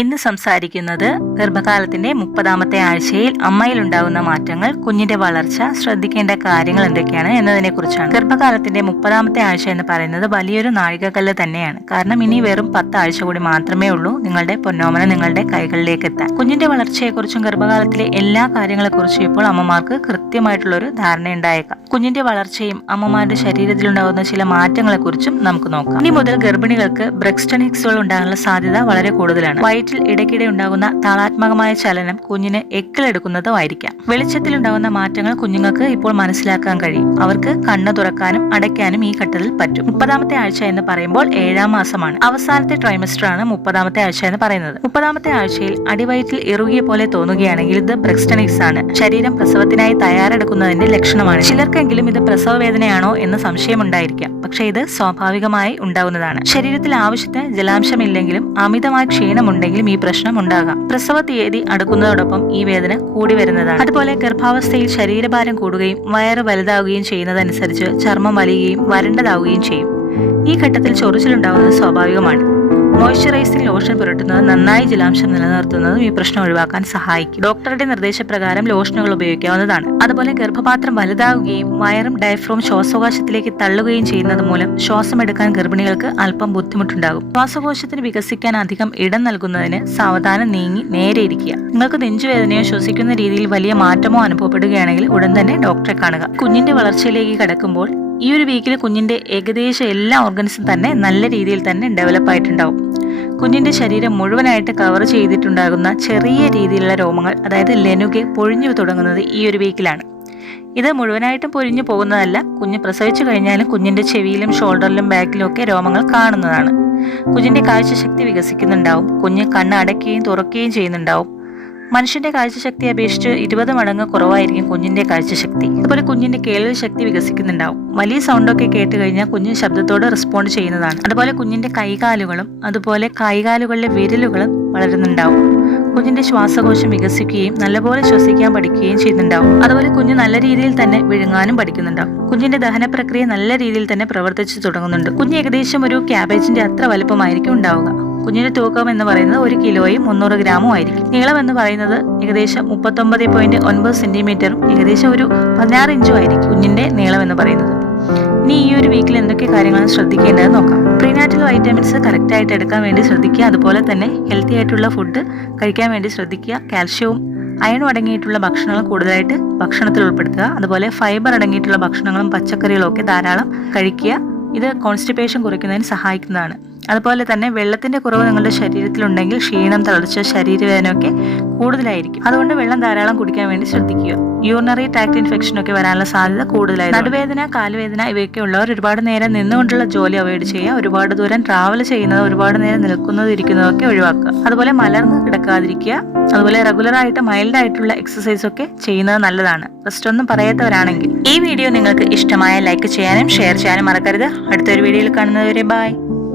ഇന്ന് സംസാരിക്കുന്നത് ഗർഭകാലത്തിന്റെ 30ാമത്തെ ആഴ്ചയിൽ അമ്മയിലുണ്ടാകുന്ന മാറ്റങ്ങൾ, കുഞ്ഞിന്റെ വളർച്ച, ശ്രദ്ധിക്കേണ്ട കാര്യങ്ങൾ എന്തൊക്കെയാണ് എന്നതിനെ കുറിച്ചാണ്. ഗർഭകാലത്തിന്റെ 30ാമത്തെ ആഴ്ച എന്ന് പറയുന്നത് വലിയൊരു നാഴികക്കല്ല് തന്നെയാണ്. കാരണം ഇനി വെറും 10 ആഴ്ച കൂടി മാത്രമേ ഉള്ളൂ നിങ്ങളുടെ പൊന്നോമന നിങ്ങളുടെ കൈകളിലേക്ക് എത്താൻ. കുഞ്ഞിന്റെ വളർച്ചയെക്കുറിച്ചും ഗർഭകാലത്തിലെ എല്ലാ കാര്യങ്ങളെക്കുറിച്ചും ഇപ്പോൾ അമ്മമാർക്ക് കൃത്യമായിട്ടുള്ളൊരു ധാരണ ഉണ്ടായേക്കാം. കുഞ്ഞിന്റെ വളർച്ചയും അമ്മമാരുടെ ശരീരത്തിലുണ്ടാകുന്ന ചില മാറ്റങ്ങളെക്കുറിച്ചും നമുക്ക് നോക്കാം. ഇനി മുതൽ ഗർഭിണികൾക്ക് ബ്രക്സ്റ്റണിക്സുകൾ ഉണ്ടാകാനുള്ള സാധ്യത വളരെ കൂടുതലാണ്. വയറ്റിൽ ഇടയ്ക്കിടെ ഉണ്ടാകുന്ന താളാത്മകമായ ചലനം കുഞ്ഞിന് എക്കിലെടുക്കുന്നതുമായിരിക്കാം. വെളിച്ചത്തിലുണ്ടാകുന്ന മാറ്റങ്ങൾ കുഞ്ഞുങ്ങൾക്ക് ഇപ്പോൾ മനസ്സിലാക്കാൻ കഴിയും. അവർക്ക് കണ്ണ് തുറക്കാനും അടയ്ക്കാനും ഈ ഘട്ടത്തിൽ പറ്റും. 30ാമത്തെ ആഴ്ച എന്ന് പറയുമ്പോൾ 7ാം മാസമാണ്. അവസാനത്തെ ട്രൈമസ്റ്റർ ആണ് 30ാമത്തെ ആഴ്ച എന്ന് പറയുന്നത്. 30ാമത്തെ ആഴ്ചയിൽ അടിവയറ്റിൽ ഇറുകിയ പോലെ തോന്നുകയാണെങ്കിൽ ഇത് ബ്രക്സ്റ്റണിക്സ് ആണ്. ശരീരം പ്രസവത്തിനായി തയ്യാറെടുക്കുന്നതിന്റെ ലക്ഷണമാണ്. ചിലർക്കെങ്കിലും ഇത് പ്രസവ വേദനയാണോ എന്ന് സംശയമുണ്ടായിരിക്കാം. പക്ഷേ ഇത് സ്വാഭാവികമായി ഉണ്ടാകുന്നതാണ്. ശരീരത്തിൽ ആവശ്യത്തിന് ജലാംശമില്ലെങ്കിലും അമിതമായ ക്ഷീണമുണ്ടെങ്കിലും ഈ പ്രശ്നം ഉണ്ടാകാം. പ്രസവ തീയതി അടുക്കുന്നതോടൊപ്പം ഈ വേദന കൂടി വരുന്നതാണ്. അതുപോലെ ഗർഭാവസ്ഥയിൽ ശരീരഭാരം കൂടുകയും വയറ് വലുതാവുകയും ചെയ്യുന്നതനുസരിച്ച് ചർമ്മം വലിയുകയും വരണ്ടതാവുകയും ചെയ്യും. ഈ ഘട്ടത്തിൽ ചൊറിച്ചിലുണ്ടാകുന്നത് സ്വാഭാവികമാണ്. മോയ്സ്ചറൈസിംഗ് ലോഷൻ പുരട്ടുന്നത് നന്നായി ജലാംശം നിലനിർത്തുന്നതും ഈ പ്രശ്നം ഒഴിവാക്കാൻ സഹായിക്കും. ഡോക്ടറുടെ നിർദ്ദേശപ്രകാരം ലോഷനുകൾ ഉപയോഗിക്കാവുന്നതാണ്. അതുപോലെ ഗർഭപാത്രം വലുതാവുകയും വയറും ഡയഫ്രോം ശ്വാസകോശത്തിലേക്ക് തള്ളുകയും ചെയ്യുന്നത് മൂലം ശ്വാസമെടുക്കാൻ ഗർഭിണികൾക്ക് അല്പം ബുദ്ധിമുട്ടുണ്ടാകും. ശ്വാസകോശത്തിന് വികസിക്കാൻ അധികം ഇടം നൽകുന്നതിന് സാവധാനം നീങ്ങി നേരെ ഇരിക്കുക. നിങ്ങൾക്ക് നെഞ്ചുവേദനയോ ശ്വസിക്കുന്ന രീതിയിൽ വലിയ മാറ്റമോ അനുഭവപ്പെടുകയാണെങ്കിൽ ഉടൻ തന്നെ ഡോക്ടറെ കാണുക. കുഞ്ഞിന്റെ വളർച്ചയിലേക്ക് കടക്കുമ്പോൾ ഈ ഒരു വീക്കിൽ കുഞ്ഞിന്റെ ഏകദേശം എല്ലാ ഓർഗൻസും തന്നെ നല്ല രീതിയിൽ തന്നെ ഡെവലപ്പ് ആയിട്ടുണ്ടാവും. കുഞ്ഞിന്റെ ശരീരം മുഴുവനായിട്ട് കവർ ചെയ്തിട്ടുണ്ടാകുന്ന ചെറിയ രീതിയിലുള്ള രോമങ്ങൾ, അതായത് ലെനുകെ, പൊഴിഞ്ഞു തുടങ്ങുന്നത് ഈ ഒരു വീക്കിലാണ്. ഇത് മുഴുവനായിട്ടും പൊരിഞ്ഞു പോകുന്നതല്ല. കുഞ്ഞ് പ്രസവിച്ചു കഴിഞ്ഞാലും കുഞ്ഞിന്റെ ചെവിയിലും ഷോൾഡറിലും ബാക്കിലും ഒക്കെ രോമങ്ങൾ കാണുന്നതാണ്. കുഞ്ഞിന്റെ കാഴ്ചശക്തി വികസിക്കുന്നുണ്ടാവും. കുഞ്ഞ് കണ്ണ് അടയ്ക്കുകയും തുറക്കുകയും ചെയ്യുന്നുണ്ടാവും. മനുഷ്യന്റെ കാഴ്ചശക്തി അപേക്ഷിച്ച് 20 മടങ്ങ് കുറവായിരിക്കും കുഞ്ഞിന്റെ കാഴ്ചശക്തി. അതുപോലെ കുഞ്ഞിന്റെ കേൾവി ശക്തി വികസിക്കുന്നുണ്ടാവും. വലിയ സൗണ്ടൊക്കെ കേട്ട് കഴിഞ്ഞാൽ കുഞ്ഞ് ശബ്ദത്തോട് റെസ്പോണ്ട് ചെയ്യുന്നതാണ്. അതുപോലെ കുഞ്ഞിന്റെ കൈകാലുകളും അതുപോലെ കൈകാലുകളിലെ വിരലുകളും വളരുന്നുണ്ടാവും. കുഞ്ഞിന്റെ ശ്വാസകോശം വികസിക്കുകയും നല്ലപോലെ ശ്വസിക്കാൻ പഠിക്കുകയും ചെയ്യുന്നുണ്ടാവും. അതുപോലെ കുഞ്ഞ് നല്ല രീതിയിൽ തന്നെ വിഴുങ്ങാനും പഠിക്കുന്നുണ്ടാവും. കുഞ്ഞിന്റെ ദഹന പ്രക്രിയ നല്ല രീതിയിൽ തന്നെ പ്രവർത്തിച്ചു തുടങ്ങുന്നുണ്ട്. കുഞ്ഞ് ഏകദേശം ഒരു ക്യാബേജിന്റെ അത്ര വലുപ്പമായിരിക്കും ഉണ്ടാവുക. കുഞ്ഞിന്റെ തൂക്കം എന്ന് പറയുന്നത് 1 കിലോയും 300 ഗ്രാമും ആയിരിക്കും. നീളം എന്ന് പറയുന്നത് ഏകദേശം 39.9 സെന്റിമീറ്ററും ഏകദേശം ഒരു 16 ഇഞ്ചും ആയിരിക്കും കുഞ്ഞിന്റെ നീളം എന്ന് പറയുന്നത്. ഇനി ഈ ഒരു വീക്കിൽ എന്തൊക്കെ കാര്യങ്ങളാണ് ശ്രദ്ധിക്കേണ്ടത് നോക്കാം. പ്രീനാറ്റൽ വൈറ്റമിൻസ് കറക്റ്റ് ആയിട്ട് എടുക്കാൻ വേണ്ടി ശ്രദ്ധിക്കുക. അതുപോലെ തന്നെ ഹെൽത്തി ആയിട്ടുള്ള ഫുഡ് കഴിക്കാൻ വേണ്ടി ശ്രദ്ധിക്കുക. കാൽഷ്യവും അയണും അടങ്ങിയിട്ടുള്ള ഭക്ഷണങ്ങൾ കൂടുതലായിട്ട് ഭക്ഷണത്തിൽ ഉൾപ്പെടുത്തുക. അതുപോലെ ഫൈബർ അടങ്ങിയിട്ടുള്ള ഭക്ഷണങ്ങളും പച്ചക്കറികളും ഒക്കെ ധാരാളം കഴിക്കുക. ഇത് കോൺസ്റ്റിപ്പേഷൻ കുറയ്ക്കുന്നതിന് സഹായിക്കുന്നതാണ്. അതുപോലെ തന്നെ വെള്ളത്തിന്റെ കുറവ് നിങ്ങളുടെ ശരീരത്തിലുണ്ടെങ്കിൽ ക്ഷീണം, തളർച്ച, ശരീരവേദനയൊക്കെ കൂടുതലായിരിക്കും. അതുകൊണ്ട് വെള്ളം ധാരാളം കുടിക്കാൻ വേണ്ടി ശ്രദ്ധിക്കുക. യൂറിനറി ട്രാക്ട് ഇൻഫെക്ഷൻ ഒക്കെ വരാനുള്ള സാധ്യത കൂടുതലായി. നടുവേദന, കാലുവേദന ഇവയൊക്കെ ഉള്ളവർ ഒരുപാട് നേരം നിന്നുകൊണ്ടുള്ള ജോലി അവോയ്ഡ് ചെയ്യുക. ഒരുപാട് ദൂരം ട്രാവൽ ചെയ്യുന്നത്, ഒരുപാട് നേരം നിൽക്കുന്നതും ഇരിക്കുന്നതൊക്കെ ഒഴിവാക്കുക. അതുപോലെ മലർന്ന് കിടക്കാതിരിക്കുക. അതുപോലെ റെഗുലർ ആയിട്ട് മൈൽഡ് ആയിട്ടുള്ള എക്സസൈസ് ഒക്കെ ചെയ്യുന്നത് നല്ലതാണ്. റെസ്റ്റ് ഒന്നും പറയാത്തവരാണെങ്കിൽ. ഈ വീഡിയോ നിങ്ങൾക്ക് ഇഷ്ടമായ ലൈക്ക് ചെയ്യാനും ഷെയർ ചെയ്യാനും മറക്കരുത്. അടുത്തൊരു വീഡിയോയിൽ കാണുന്നതുവരെ ബൈ.